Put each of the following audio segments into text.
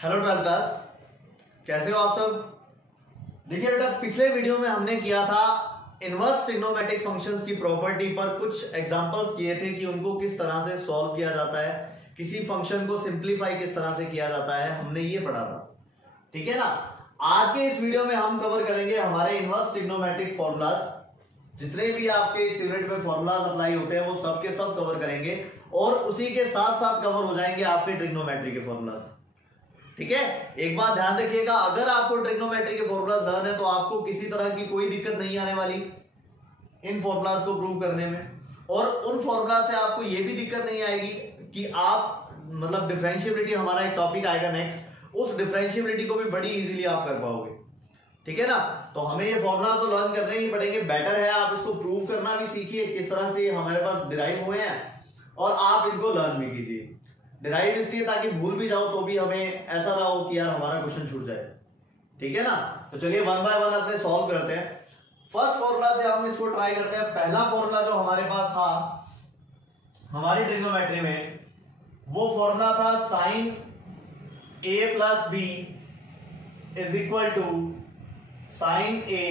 Hello twelfth class, कैसे हो आप सब। देखिए बेटा, पिछले वीडियो में हमने किया था इनवर्स ट्रिग्नोमेट्रिक फंक्शंस की प्रॉपर्टी पर कुछ एग्जांपल्स किए थे कि उनको किस तरह से सॉल्व किया जाता है, किसी फंक्शन को सिंप्लीफाई किस तरह से किया जाता है, हमने ये पढ़ा था। ठीक है ना। आज के इस वीडियो में हम कवर करेंगे हमारे इनवर्स ट्रिग्नोमेट्रिक फॉर्मूलाज। जितने भी आपके इस यूनिट में फॉर्मूलाज अप्लाई होते हैं वो सब के सब कवर करेंगे और उसी के साथ साथ कवर हो जाएंगे आपके ट्रिग्नोमेट्री के फॉर्मूलाज। ठीक है, एक बात ध्यान रखिएगा, अगर आपको ट्रिग्नोमेट्री के फॉर्मूलाज लर्न है तो आपको किसी तरह की कोई दिक्कत नहीं आने वाली इन फॉर्मूलाज को प्रूव करने में, और उन फॉर्मूला से आपको यह भी दिक्कत नहीं आएगी कि आप मतलब डिफरेंशिएबिलिटी हमारा एक टॉपिक आएगा नेक्स्ट, उस डिफरेंशिएबिलिटी को भी बड़ी इजीली आप कर पाओगे। ठीक है ना। तो हमें ये फॉर्मूला तो लर्न करने ही पड़ेंगे। बेटर है आप इसको प्रूव करना भी सीखिए, किस तरह से हमारे पास डिराइव हुए हैं, और आप इनको लर्न भी कीजिए। डिराइव इसलिए ताकि भूल भी जाओ तो भी हमें ऐसा ना हो कि यार हमारा क्वेश्चन छूट जाए। ठीक है ना। तो चलिए वन बाय वन अपने सॉल्व करते हैं। फर्स्ट फॉर्मूला से हम इसको ट्राई करते हैं। पहला फॉर्मूला जो हमारे पास था हमारी ट्रिग्नोमेट्री में, वो फॉर्मूला था sine A plus B is equal to sine A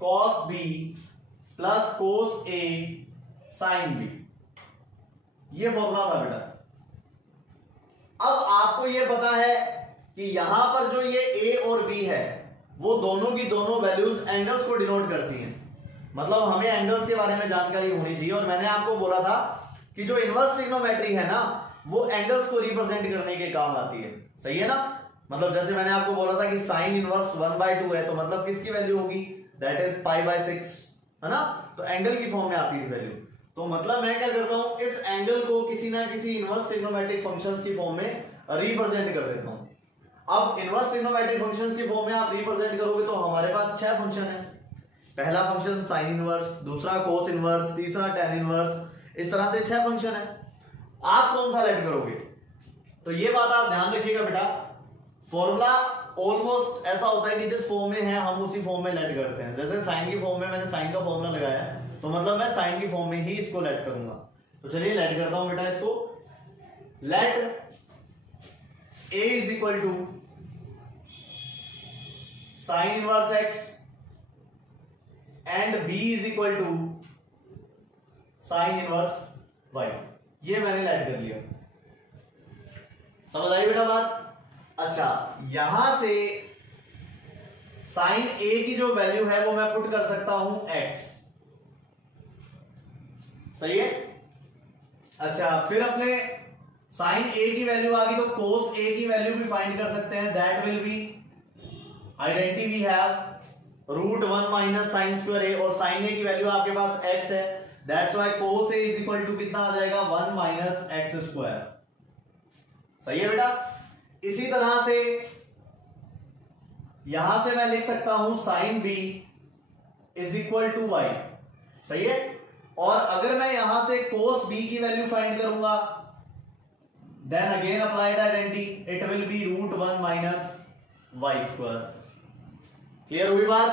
cos B plus cos A sine B. ये फॉर्मूला था बेटा। अब आपको ये पता है कि यहां पर जो ये ए और बी है वो दोनों की दोनों वैल्यूज एंगल्स को डिनोट करती हैं। मतलब हमें एंगल्स के बारे में जानकारी होनी चाहिए, और मैंने आपको बोला था कि जो इनवर्स ट्रिग्नोमेट्री है ना वो एंगल्स को रिप्रेजेंट करने के काम आती है। सही है ना। मतलब जैसे मैंने आपको बोला था कि साइन इनवर्स 1/2 है, तो मतलब किसकी वैल्यू होगी, दैट इज π/6, है ना। तो एंगल की फॉर्म में आती है वैल्यू। तो मतलब मैं क्या करता हूं, इस एंगल को किसी ना किसी इनवर्स ट्रिग्नोमेट्रिक फंक्शंस की फॉर्म में रिप्रेजेंट कर देता हूं। अब इनवर्स ट्रिग्नोमेट्रिक फंक्शंस की फॉर्म में आप रिप्रेजेंट करोगे तो हमारे पास 6 फंक्शन है। पहला फंक्शन साइन इनवर्स, दूसरा कोस इनवर्स, तीसरा टेन इनवर्स, इस तरह से 6 फंक्शन है। आप कौन सा लेट करोगे, तो ये बात आप ध्यान रखिएगा बेटा। फॉर्मूला ऑलमोस्ट ऐसा होता है कि जिस फॉर्म में है हम उसी फॉर्म में लेट करते हैं। जैसे साइन की फॉर्म में मैंने साइन का फॉर्मूला लगाया तो मतलब मैं साइन की फॉर्म में ही इसको लेट करूंगा। तो चलिए लेट करता हूं बेटा इसको। Let a is equal to sine inverse x and b is equal to sine inverse y। ये मैंने लेट कर लिया। समझ आई बेटा बात। अच्छा, यहां से साइन a की जो वैल्यू है वो मैं पुट कर सकता हूं x। सही है। अच्छा, फिर अपने साइन a की वैल्यू आ गई तो कोस a की वैल्यू भी फाइंड कर सकते हैं। That will be identity we have √1 minus sine square a, और साइन a की वैल्यू आपके पास x है। That's why cos a is equal to कितना आ जाएगा, 1 माइनस एक्स स्क्वायर। सही है बेटा। इसी तरह से यहां से मैं लिख सकता हूं sine b is equal to y। सही है। और अगर मैं यहां से कोस b की वैल्यू फाइंड करूंगा, then again apply the identity, it will be √1 minus y square. Clear हुई बात।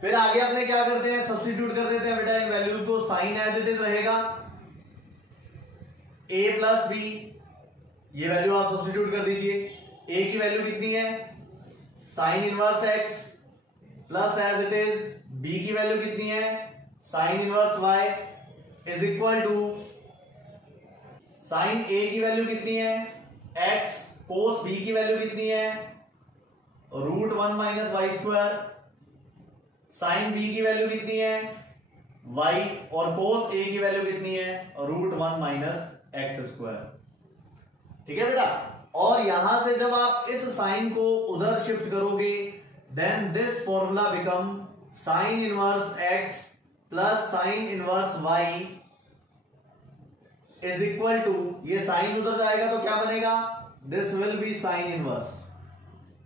फिर आगे अपने क्या करते हैं, सब्स्टिट्यूट कर देते हैं बेटा इन वैल्यूज को। साइन एज इट इज रहेगा a प्लस बी, ये वैल्यू आप सब्स्टिट्यूट कर दीजिए। a की वैल्यू कितनी है, sine inverse x, plus as it is b की वैल्यू कितनी है, sine inverse y is equal to sine a की वैल्यू कितनी है x, कोस b की वैल्यू कितनी है √1 minus y square, sine b की वैल्यू कितनी है y, और कोस a की वैल्यू कितनी है √1 माइनस एक्स स्क्वायर। ठीक है बेटा। और यहां से जब आप इस साइन को उधर शिफ्ट करोगे, then this formula become sine inverse x plus sine inverse y is equal to, ये साइन उधर जाएगा तो क्या बनेगा, this will be sine inverse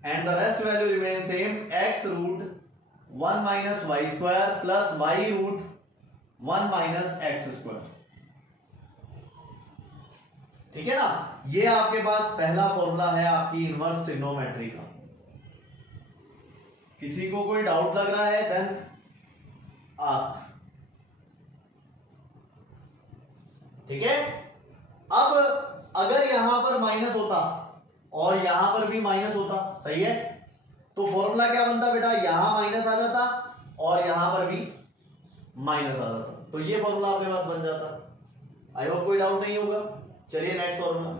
and the rest value remain same, x √1 minus y square plus y √1 minus x square. ठीक है ना। ये आपके पास पहला फॉर्मूला है आपकी इनवर्स ट्रिग्नोमेट्री का। किसी को कोई डाउट लग रहा है देन आस्क। ठीक है। अब अगर यहां पर माइनस होता और यहां पर भी माइनस होता, सही है। तो फॉर्मूला क्या बनता बेटा, यहां माइनस आ जाता और यहां पर भी माइनस आ जाता, तो ये फॉर्मूला आपके पास बन जाता। आई होप कोई डाउट नहीं होगा। चलिए नेक्स्ट फॉर्मूला।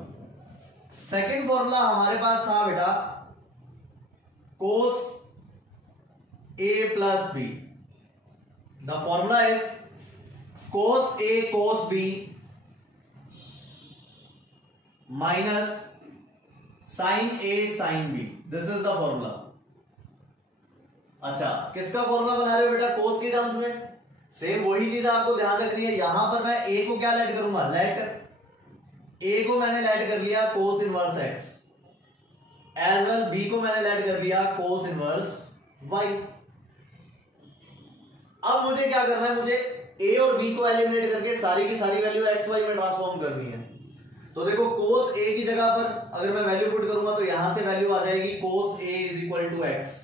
सेकंड फॉर्मूला हमारे पास था बेटा cos a plus b। The formula is cos a cos b minus sin a sin b। This is the formula. अच्छा, किसका फॉर्मूला बना रहे हो बेटा, cos की टर्म्स में। सेम वही चीज आपको ध्यान रखनी है। यहां पर मैं a को क्या लेट करूंगा, लेट a को मैंने लेट कर लिया cos inverse x, as well b को मैंने लेट कर लिया cos इनवर्स y। अब मुझे क्या करना है, मुझे a और b को एलिमिनेट करके सारी की सारी वैल्यू x y में ट्रांसफॉर्म करनी है। तो देखो cos a की जगह पर अगर मैं वैल्यू पुट करूंगा तो यहां से वैल्यू आ जाएगी cos a is equal to x,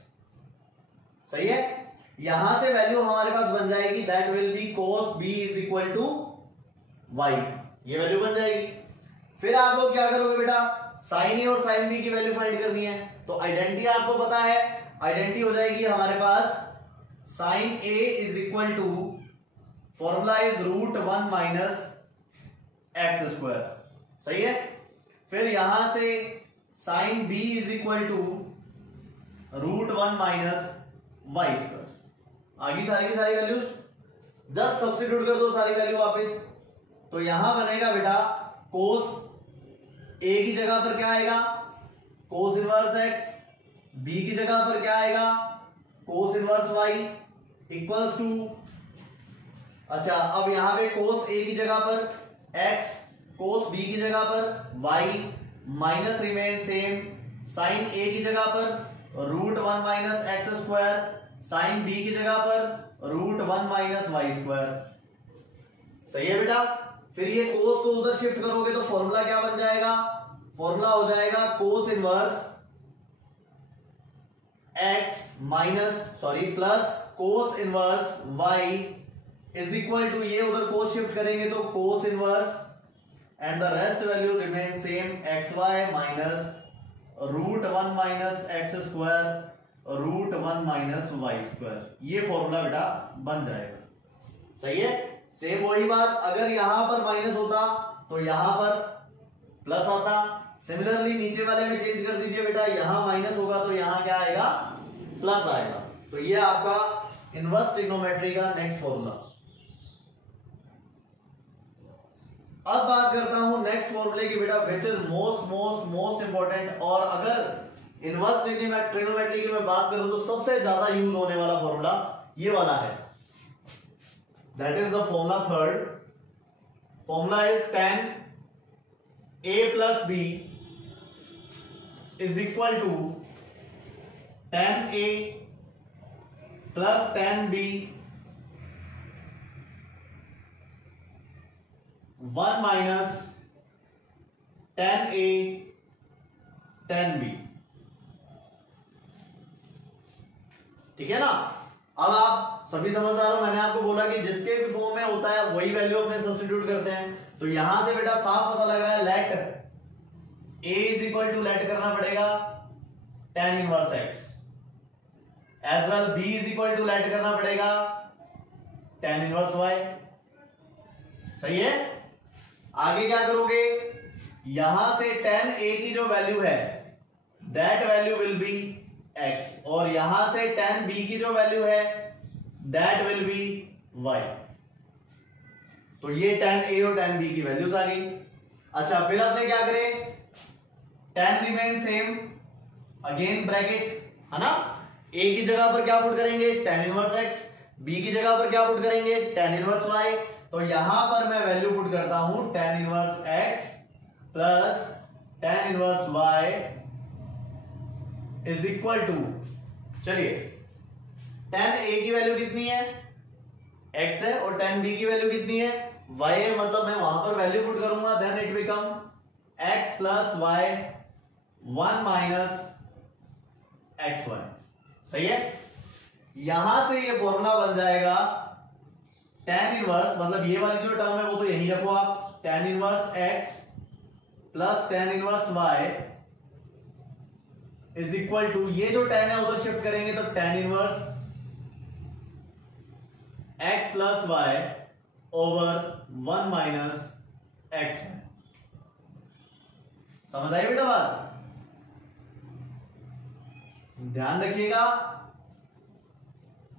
सही है। यहां से वैल्यू हमारे पास बन जाएगी that will be cos b is equal to y, ये वैल्यू बन जाएगी। फिर आप लोग क्या करोगे बेटा, sin a और sin b की वैल्यू फाइंड करनी है। तो आइडेंटिटी आपको पता है, आइडेंटिटी हो जाएगी हमारे पास sin a is equal to, formula is √1 minus x square, सही है। फिर यहां से sin b is equal to √1 minus y square. आगे सारी की सारी वैल्यूज जस्ट सब्स्टिट्यूट कर दो सारी वैल्यू वापस। तो यहां बनेगा बेटा cos a की जगह पर क्या आएगा, cos इनवर्स x, b की जगह पर क्या आएगा, cos inverse y equals to, अच्छा अब यहां पे cos a की जगह पर x, cos b की जगह पर y, minus remain same, sin a की जगह पर √1 minus x square, sin b की जगह पर √1 माइनस वाई स्क्वायर, सही है बेटा। फिर ये cos को उधर शिफ्ट करोगे तो फॉर्मूला क्या बन जाएगा, फॉर्मूला हो जाएगा cos inverse x minus plus cos inverse y is equal to, ये उधर cos शिफ्ट करेंगे तो cos inverse and the rest value remain same xy minus √1 minus x square √1 minus y square. ये फॉर्मूला बेटा बन जाएगा, सही है। सेम वही बात, अगर यहां पर माइनस होता तो यहां पर प्लस आता। सिमिलरली नीचे वाले में चेंज कर दीजिए बेटा, यहां माइनस होगा तो यहां क्या आएगा, प्लस आएगा। तो ये आपका इनवर्स ट्रिग्नोमेट्री का नेक्स्ट फॉर्मूला। अब बात करता हूं नेक्स्ट फॉर्मूले की बेटा, विच इज मोस्ट इंपॉर्टेंट। और अगर इनवर्स ट्रिग्नोमेट्री की मैं बात करूं तो सबसे ज्यादा यूज होने वाला फॉर्मूला ये वाला है, that is the formula third. Formula is tan a plus b is equal to tan a plus tan b 1 minus tan a tan b, ठीक है ना। अब आप सभी समझदार हो, मैंने आपको बोला कि जिसके भी फॉर्म में होता है वही वैल्यू अपने सब्स्टिट्यूट करते हैं। तो यहां से बेटा साफ पता लग रहा है, let a is equal to, let करना पड़ेगा tan inverse x, as well b is equal to, let करना पड़ेगा tan इनवर्स y, सही है। आगे क्या करोगे, यहां से tan a की जो वैल्यू है that value will be x, और यहां से tan b की जो वैल्यू है दैट विल बी y। तो ये tan a और tan b की वैल्यूज आ गई। अच्छा, फिर अपने क्या करें, tan remain same, again bracket है ना। a की जगह पर क्या पुट करेंगे, tan इनवर्स x, b की जगह पर क्या पुट करेंगे, tan इनवर्स y। तो यहां पर मैं वैल्यू पुट करता हूं tan inverse x plus tan inverse y is equal to, चलिए tan a की वैल्यू कितनी है, x है, और tan b की वैल्यू कितनी है, y है। मतलब मैं वहां पर वैल्यू पुट करूंगा, then it become x plus y 1 minus x y, सही है। यहां से ये फॉर्मूला बन जाएगा tan इनवर्स, मतलब ये वाली जो टर्म है वो तो यही रखो आप, tan inverse x plus tan inverse y is equal to, ये जो tan है उधर शिफ्ट करेंगे तो tan inverse x plus y over 1 minus x. समझ आई बेटा बात? ध्यान रखिएगा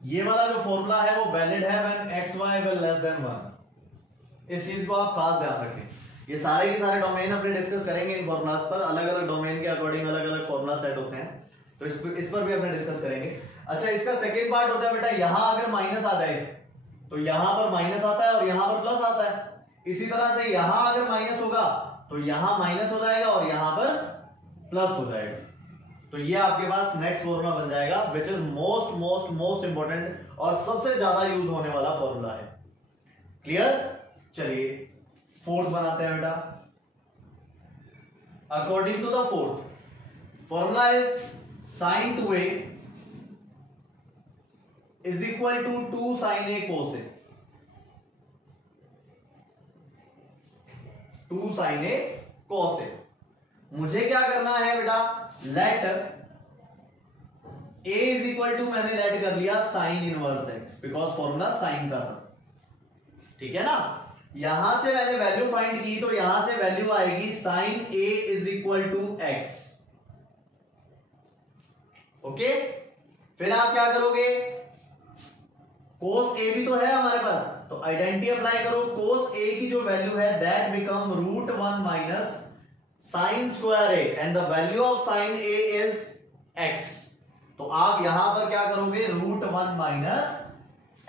ये वाला जो फॉर्मूला है वो वैलिड है when x y will less than 1। इस चीज को आप खास ध्यान रखें। ये सारे के सारे डोमेन अपने डिस्कस करेंगे इन फॉर्मूलाज पर, अलग अलग डोमेन के अकॉर्डिंग अलग अलग फॉर्मूला सेट होते हैं, तो इस पर भी अपने डिस्कस करेंगे। अच्छा, इसका सेकेंड पार्ट होता है बेटा, यहां अगर माइनस आ जाए तो यहां पर माइनस आता है और यहां पर प्लस आता है। इसी तरह से यहां अगर माइनस होगा तो यहां माइनस हो जाएगा और यहां पर प्लस हो जाएगा। तो ये आपके पास नेक्स्ट फॉर्मूला बन जाएगा which is most most most important और सबसे ज्यादा यूज होने वाला फॉर्मूला है। क्लियर? चलिए फोर्थ बनाते हैं बेटा। According to the fourth formula is sin 2a is equal to 2 sin a cos a। 2 sin a cos a। मुझे क्या करना है बेटा, let a is equal to, मैंने लेट कर लिया sine inverse x, because formula sine का था, ठीक है ना। यहां से मैंने वैल्यू फाइंड की तो यहां से वैल्यू आएगी sine a is equal to x। Okay, फिर आप क्या करोगे, cos a भी तो है हमारे पास, तो आइडेंटिटी अप्लाई करो। cos a की जो वैल्यू है that become √1 minus sine square a and the value of sine a is x। तो आप यहां पर क्या करोगे, √1 माइनस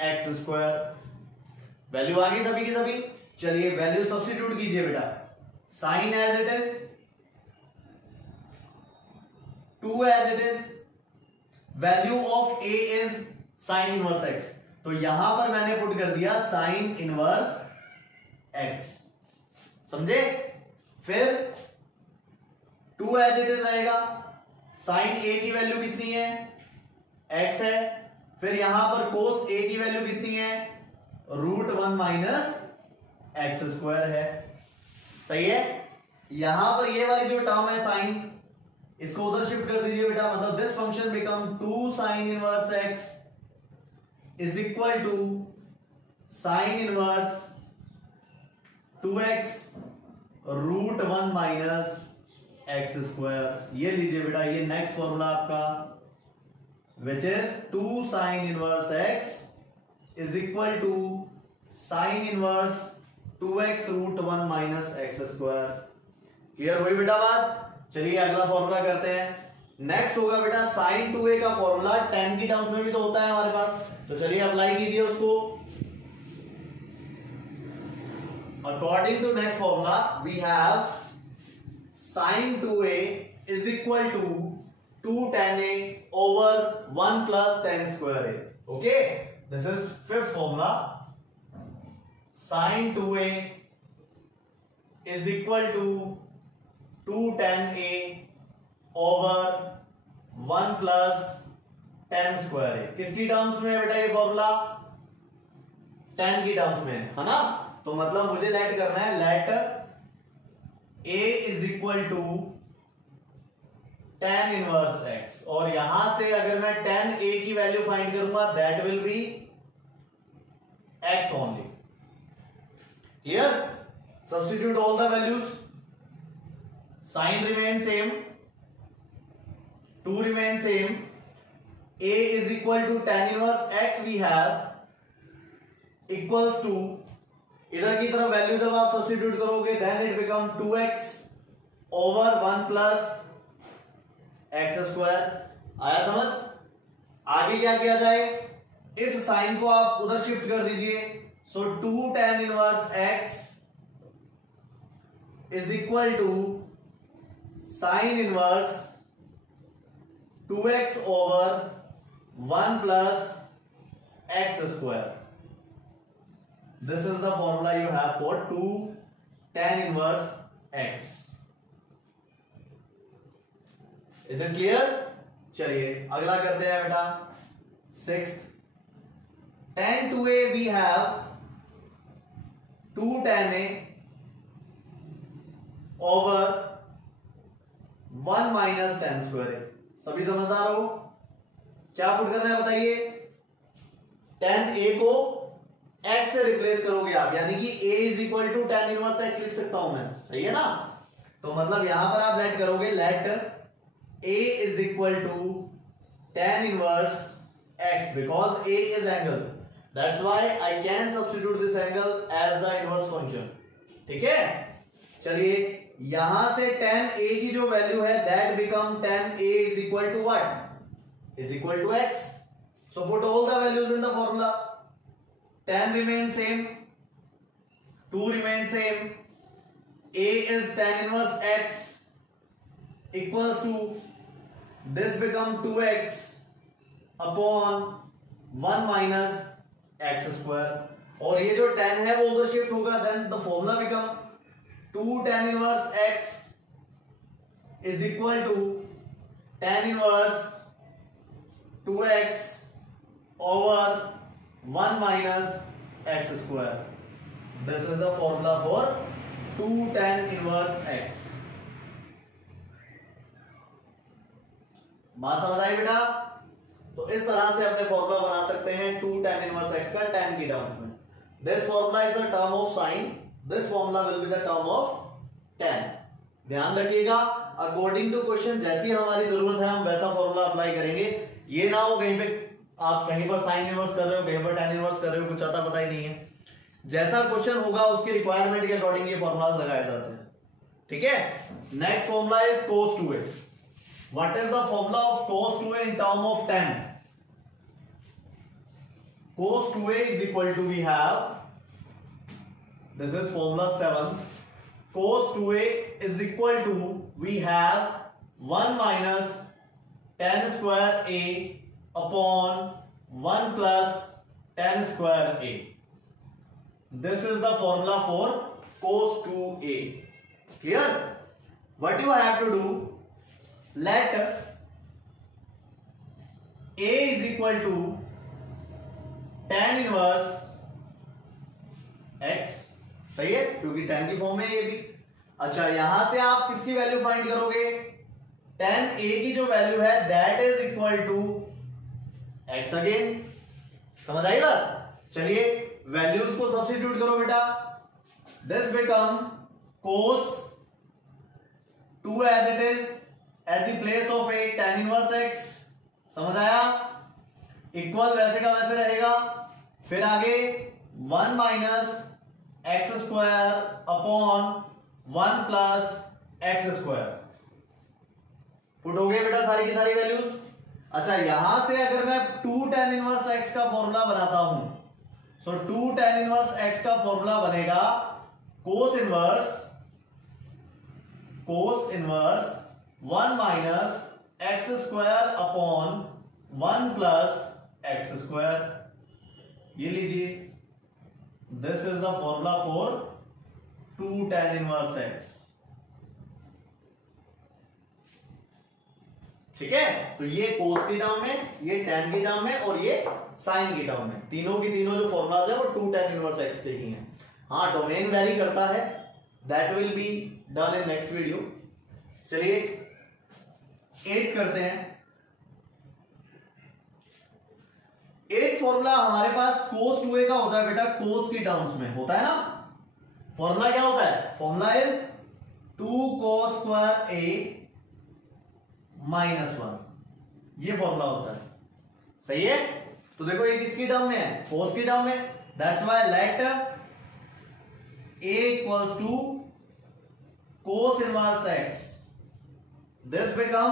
एक्स स्क्वायर। वैल्यू आ गई सभी की सभी। चलिए वैल्यू सब्स्टिट्यूट कीजिए बेटा। Sine as it is, 2 as it is, value of a is sine inverse x, तो यहां पर मैंने पुट कर दिया साइन इनवर्स x। समझे? फिर 2 एज इट इज रहेगा। साइन a की वैल्यू कितनी है, x है। फिर यहां पर cos a की वैल्यू कितनी है, √1 माइनस एक्स स्क्वायर है। सही है? यहां पर ये वाली जो टर्म है साइन, इसको उधर शिफ्ट कर दीजिए बेटा, मतलब this function become 2 sine inverse x is equal to sine inverse 2x √1 minus x square. ये लीजिए बेटा, ये नेक्स्ट फॉर्मूला आपका which is 2 sine inverse x is equal to sine inverse 2x √1 minus x square. Clear हुई बेटा बात? चलिए अगला फॉर्मूला करते हैं। नेक्स्ट होगा बेटा साइन 2a का फॉर्मूला, tan की टर्म्स में भी तो होता है हमारे पास, तो चलिए अप्लाई कीजिए उसको। According to next formula we have sine 2a is equal to 2 tan a over 1 plus tan square a। Okay, this is fifth formula. Sine 2a is equal to 2 tan a over 1 plus tan square a। किसकी terms में है बेटा ये formula? tan की terms में है ना। तो मतलब मुझे लेट करना है, let a is equal to tan inverse x, और यहां से अगर मैं tan a की वैल्यू फाइंड करूंगा that will be x only. Clear? Substitute all the values. Sine remain same, 2 remain same, a is equal to tan inverse x we have equals to, इधर की तरफ वैल्यू जब आप substitute करोगे then it become 2x over 1 plus x square. आया समझ? आगे क्या किया जाए, इस साइन को आप उधर शिफ्ट कर दीजिए। So 2 tan inverse x is equal to sine inverse 2x over 1 plus x square. This is the formula you have for 2 tan inverse x। Is it clear? चलिए अगला करते हैं बेटा, 6th। tan 2a we have 2 tan a over 1 minus tan square a। सभी समझदार हो? क्या put करना है बताइए? tan a को x से रिप्लेस करोगे आप, यानी कि a is equal to tan inverse x लिख सकता हूं मैं, सही है ना? तो मतलब यहां पर आप लेट करोगे, let a is equal to tan inverse x बिकॉज a is angle, that's why I can substitute this angle as the inverse function. ठीक है, चलिए यहां से tan a की जो वैल्यू है that become tan a is equal to what? Is equal to x। So put all the values in the formula. Tan remains same, 2 remains same, a is tan inverse x equals to this become 2x upon 1 minus x square, और ये जो tan है वो उधर shift होगा, then the formula become 2 tan inverse x is equal to tan inverse 2x over 1 minus x square. This is the formula for 2 tan inverse x. बात समझ आई बेटा? तो इस तरह से अपने फॉर्मूला बना सकते हैं 2 tan inverse x का tan की टर्म्स में. This formula is the term of sin. This formula will be the term of tan. ध्यान रखिएगा, अकॉर्डिंग टू क्वेश्चन जैसी हमारी जरूरत है हम वैसा फॉर्मूला अप्लाई करेंगे। ये ना हो कहीं पे आप कहीं पर साइन इनवर्स कर रहे हो, कहीं पर tan इनवर्स कर रहे हो, कुछ आता पता ही नहीं है। जैसा क्वेश्चन होगा उसकी रिक्वायरमेंट के अकॉर्डिंग ये फॉर्मूलाज लगाए जाते हैं। ठीक है, next formula is cos 2a. What is the formula of cos 2a in term of tan? cos 2a is equal to, we have, this is formula 7, cos 2a is equal to, we have 1 minus tan square a upon 1 plus tan square a. This is the formula for cos 2a. Clear? What you have to do, let a is equal to tan inverse x, सही है क्योंकि tan की form है ये भी। अच्छा, यहां से आप किसकी वैल्यू फाइंड करोगे? tan a की जो वैल्यू है that is equal to x again. समझ आई बात? चलिए वैल्यूज को सब्स्टिट्यूट करो बेटा। This become cos 2 as it is at the place of a tan inverse x। समझ आया? इक्वल वैसे का वैसे रहेगा। फिर आगे 1 minus x square upon 1 plus x square. Put हो गए बेटा सारी की सारी वैल्यूज। अच्छा, यहां से अगर मैं 2 tan इनवर्स x का फॉर्मूला बनाता हूं, सो 2 tan इनवर्स x का फॉर्मूला बनेगा cos inverse 1 minus x square upon 1 plus x square. ये लीजिए, this is the formula for 2 tan inverse x। ठीक है, तो ये cos की टर्म में, ये tan की टर्म में और ये sin की टर्म में, तीनों की तीनों जो फॉर्मूलाज है वो 2 tan इनवर्स x के ही हैं। हाँ, डोमेन वेरी करता है, that will be done in next video. चलिए 8 करते हैं। 8 फॉर्मूला हमारे पास cos 2a का होता है बेटा, cos की टर्म्स में होता है ना। फॉर्मूला क्या होता है? Formula is 2 cos square a minus 1, ये फॉर्मूला होता है। सही है? तो देखो ये किसकी टर्म में है? cos की टर्म में। That's why let a equals to cos inverse x। This become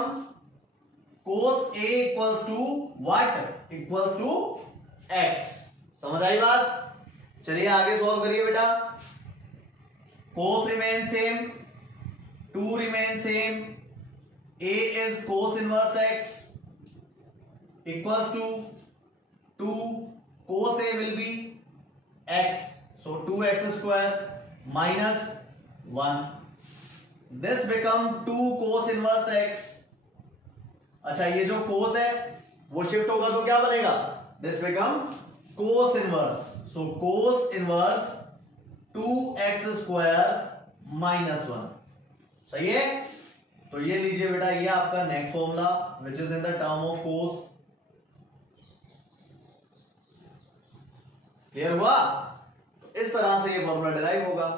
cos a equals to what? Equals to x। समझ आई बात? चलिए आगे सॉल्व करिए बेटा। cos remain same, 2 remain same, a is cos inverse x equals to 2 cos a will be x, so 2x square minus 1. This become 2 cos inverse x. अच्छा, ये जो cos है वो शिफ्ट होगा तो क्या बनेगा? This become cos inverse, so cos inverse 2x square minus 1. सही है? तो ये लीजिए बेटा, ये आपका next formula which is in the term of cos. Clear हुआ? तो इस तरह से ये फॉर्मूला डिराइव होगा।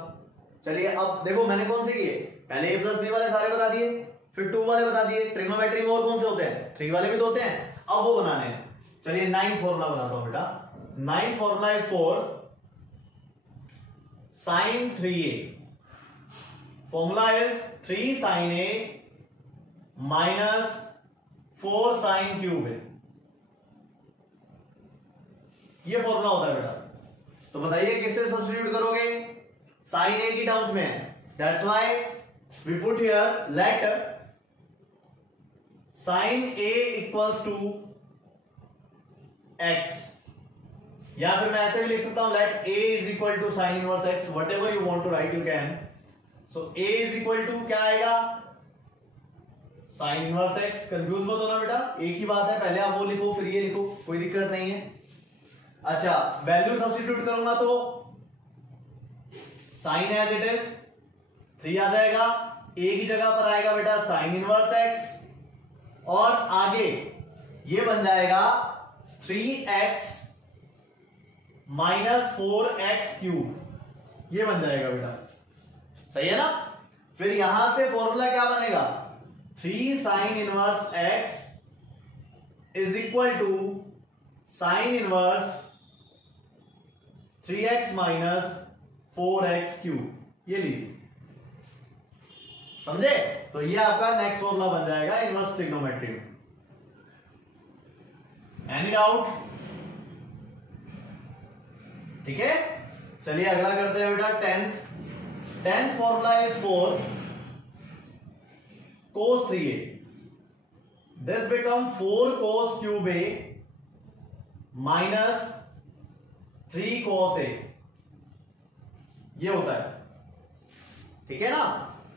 चलिए अब देखो, मैंने कौन से किए, पहले ए प्लस बी वाले सारे बता दिए, फिर 2 वाले बता दिए। ट्रिग्नोमेट्री में और कौन से होते हैं? 3 वाले भी तो होते हैं, अब वो बनाने हैं। चलिए 9th फॉर्मूला बनाता हूं बेटा। 9th formula is for sin 3a। Formula is 3 sin a minus 4 sin cube a। ये फॉर्मूला होता है बेटा। तो बताइए किससे सब्स्टिट्यूट करोगे? sin a की टर्म्स में है, that's why we put here let sin a equals to x, या फिर मैं ऐसे भी लिख सकता हूं let a is equal to sine inverse x, whatever you want to write you can. So a is equal to क्या आएगा? Sign inverse x। कंफ्यूज मत होना बेटा, एक ही बात है, पहले आप वो लिखो फिर ये लिखो, कोई दिक्कत नहीं है। अच्छा, वैल्यू सब्स्टिट्यूट करूंगा तो साइन एज इट इज 3 आ जाएगा, a की जगह पर आएगा बेटा साइन इनवर्स x, और आगे ये बन जाएगा 3x माइनस 4x क्यूब, ये बन जाएगा बेटा। सही है ना? फिर यहां से फॉर्मूला क्या बनेगा? 3 sine inverse x is equal to sine inverse 3x minus 4x cube. ये लीजिए, समझे? तो ये आपका नेक्स्ट फॉर्मूला बन जाएगा इनवर्स ट्रिग्नोमेट्री में। Any doubt? ठीक है, चलिए अगला करते हैं बेटा 10th formula is for cos 3a। This become 4 cos cube a minus 3 cos a, ये होता है। ठीक है ना?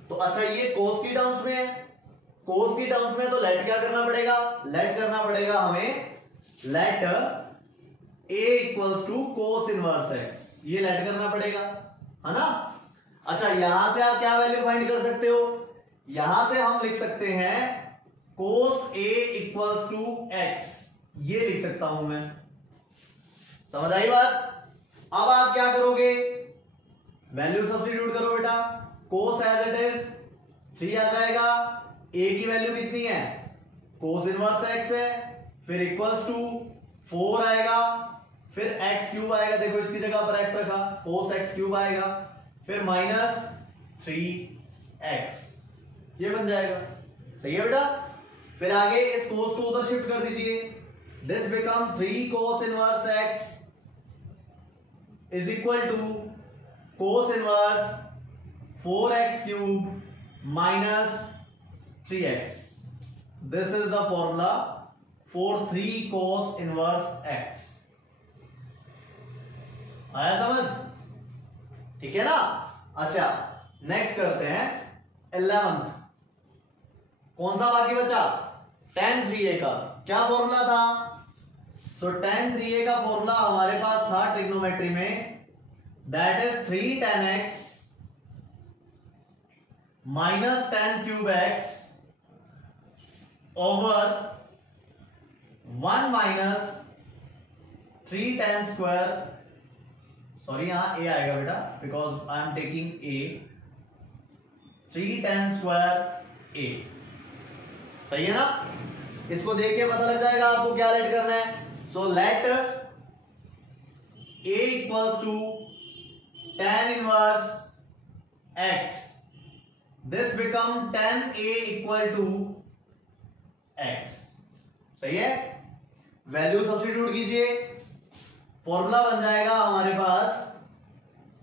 तो अच्छा, ये cos की टर्म्स में है, cos की टर्म्स में तो लेट क्या करना पड़ेगा? लेट करना पड़ेगा हमें, let a equals to cos inverse x, ये लेट करना पड़ेगा, है ना? अच्छा, यहां से आप क्या वैल्यू फाइंड कर सकते हो? यहां से हम लिख सकते हैं cos a equals to x, ये लिख सकता हूं मैं। समझ आई बात? अब आप क्या करोगे? वैल्यू सब्स्टिट्यूट करो बेटा, cos एज इट इज 3 आ जाएगा, a की वैल्यू कितनी है? cos इनवर्स x है, फिर इक्वल्स टू 4 आएगा, फिर x क्यूब आएगा, देखो इसकी जगह पर x रखा, cos x क्यूब आएगा, फिर माइनस 3x, ये बन जाएगा। सही है बेटा? फिर आगे इस cos को उधर शिफ्ट कर दीजिए, this become 3 cos inverse x is equal to cos inverse 4x cube minus 3x। This is the formula for 3 cos inverse x। आया समझ? ठीक है ना? अच्छा, नेक्स्ट करते हैं 11th। कौन सा बाकी बचा? tan 3a का क्या फॉर्मूला था? सो tan 3a का फॉर्मूला हमारे पास था ट्रिग्नोमेट्री में, that is 3 tan x minus tan cube x over 1 minus 3 tan square, sorry यहां a आएगा बेटा because I am taking a, 3 tan square a। सही है ना? इसको देख के पता लग जाएगा आपको क्या लेट करना है। So let a equals to tan inverse x, this become tan a equal to x। सही है? वैल्यू सब्स्टिट्यूट कीजिए, फॉर्मूला बन जाएगा हमारे पास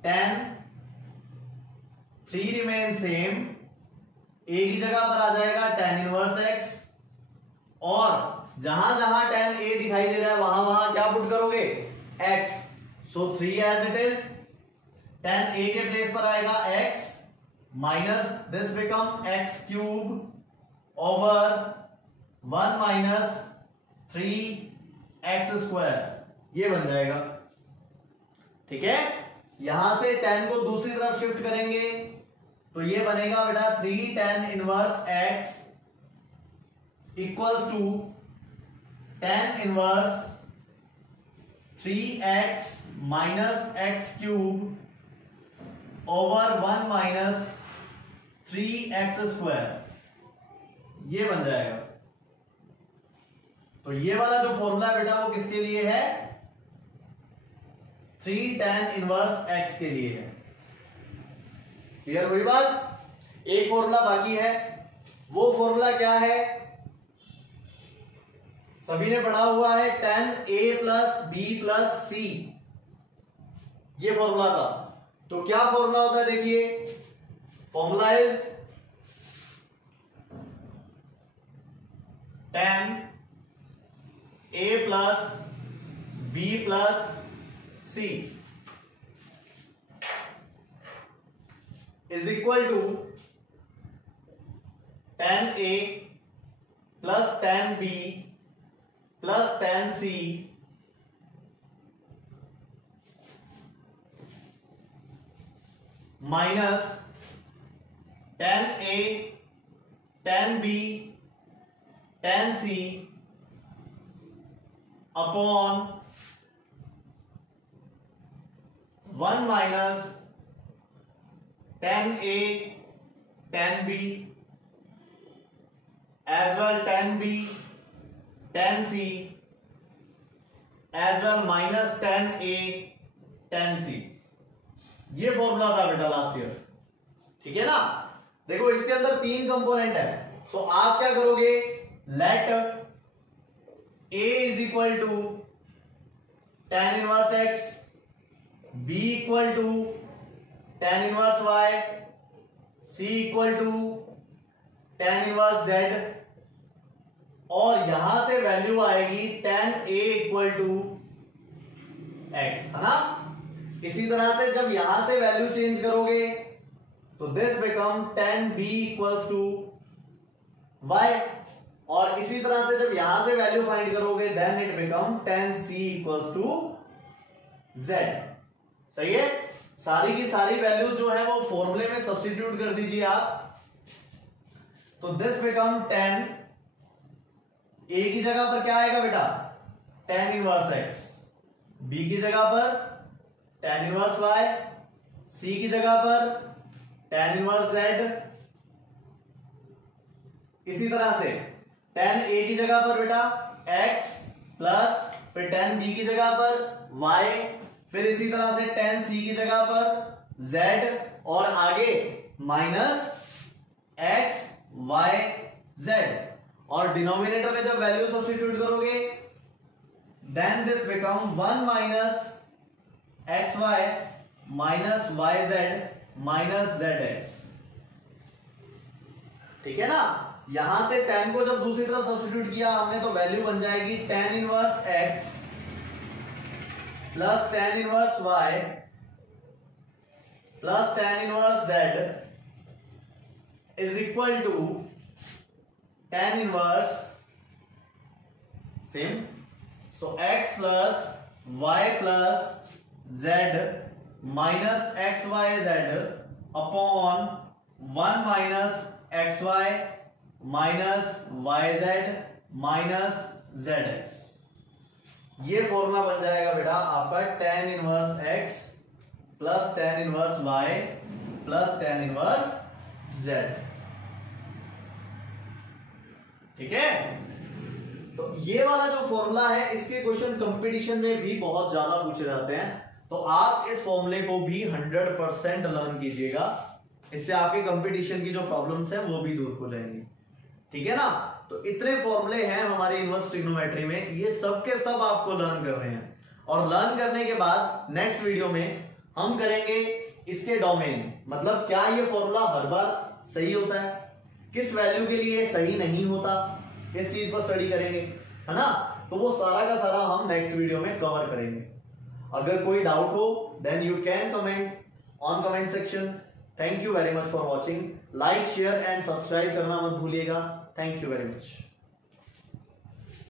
tan 3 रिमेन सेम, a की जगह पर आ जाएगा tan इनवर्स x, और जहां जहां tan a दिखाई दे रहा है वहां वहां क्या पुट करोगे? x। So 3 as it is, tan a के प्लेस पर आएगा x minus this become x cube over 1 minus 3x square, ये बन जाएगा। ठीक है? यहां से tan को दूसरी तरफ शिफ्ट करेंगे, तो ये बनेगा बेटा 3 tan inverse x equals to tan inverse 3x minus x cube over 1 minus 3x square, ये बन जाएगा। तो ये वाला जो फॉर्मूला है बेटा वो किसके लिए है? 3 tan इनवर्स x के लिए है। क्लियर हुई बात? एक फॉर्मूला बाकी है, वो फॉर्मूला क्या है? सभी ने पढ़ा हुआ है tan a plus b plus c, ये फॉर्मूला था। तो क्या फॉर्मूला होता है? देखिए, formula is tan a plus b plus c is equal to tan a plus tan b plus tan c minus tan a tan b tan c upon 1 minus tan a tan b as well tan b tan c as well minus tan a tan c। ये formula था बेटा last year, ठीक है ना। देखो इसके अंदर 3 component है, सो आप क्या करोगे? Let a is equal to tan inverse x, b equal to tan inverse y, c equal to tan inverse z, और यहां से वैल्यू आएगी tan a equal to x, है ना। इसी तरह से जब यहां से वैल्यू चेंज करोगे तो this become tan b equals to y, और इसी तरह से जब यहां से वैल्यू फाइंड करोगे then it become tan c equals to z। सही है। सारी की सारी वैल्यूज जो है वो फॉर्मूले में सब्स्टिट्यूट कर दीजिए आप। तो दिस बिकम tan a की जगह पर क्या आएगा बेटा? tan इनवर्स x, b की जगह पर tan इनवर्स y, c की जगह पर tan इनवर्स z, इसी तरह से tan a की जगह पर बेटा x प्लस फिर tan b की जगह पर y, फिर इसी तरह से tan c की जगह पर z, और आगे माइनस x y z, और डिनोमिनेटर में जब वैल्यू सब्स्टिट्यूट करोगे then this become 1 minus x y minus y z minus z x, ठीक है ना। यहां से tan को जब दूसरी तरफ सब्स्टिट्यूट किया हमने तो वैल्यू बन जाएगी tan inverse x plus tan inverse y plus tan inverse z is equal to tan inverse same, so x plus y plus z minus x y z upon 1 minus x y minus y z minus z x. ये formula बन जाएगा बेटा आपका tan inverse x plus tan inverse y plus tan inverse z, ठीक है। तो ये वाला जो फॉर्मूला है इसके क्वेश्चन कंपटीशन में भी बहुत ज्यादा पूछे जाते हैं, तो आप इस फॉर्मूले को भी 100% लर्न कीजिएगा, इससे आपके कंपटीशन की जो प्रॉब्लम्स है वो भी दूर हो जाएंगी, ठीक है ना। तो इतने फॉर्मूले हैं हमारे इनवर्स ट्रिग्नोमेट्री में, ये सब के सब आपको लर्न कर रहे हैं, और लर्न करने के बाद नेक्स्ट वीडियो में हम करेंगे इसके डोमेन, मतलब क्या ये फॉर्मूला हर बार सही होता है, किस वैल्यू के लिए सही नहीं होता, इस चीज पर स्टडी करेंगे, है ना। तो वो सारा का सारा हम नेक्स्ट वीडियो में कवर करेंगे। अगर कोई डाउट हो then you can comment on comment section. Thank you very much for watching. Like share and subscribe करना मत भूलिएगा। Thank you very much.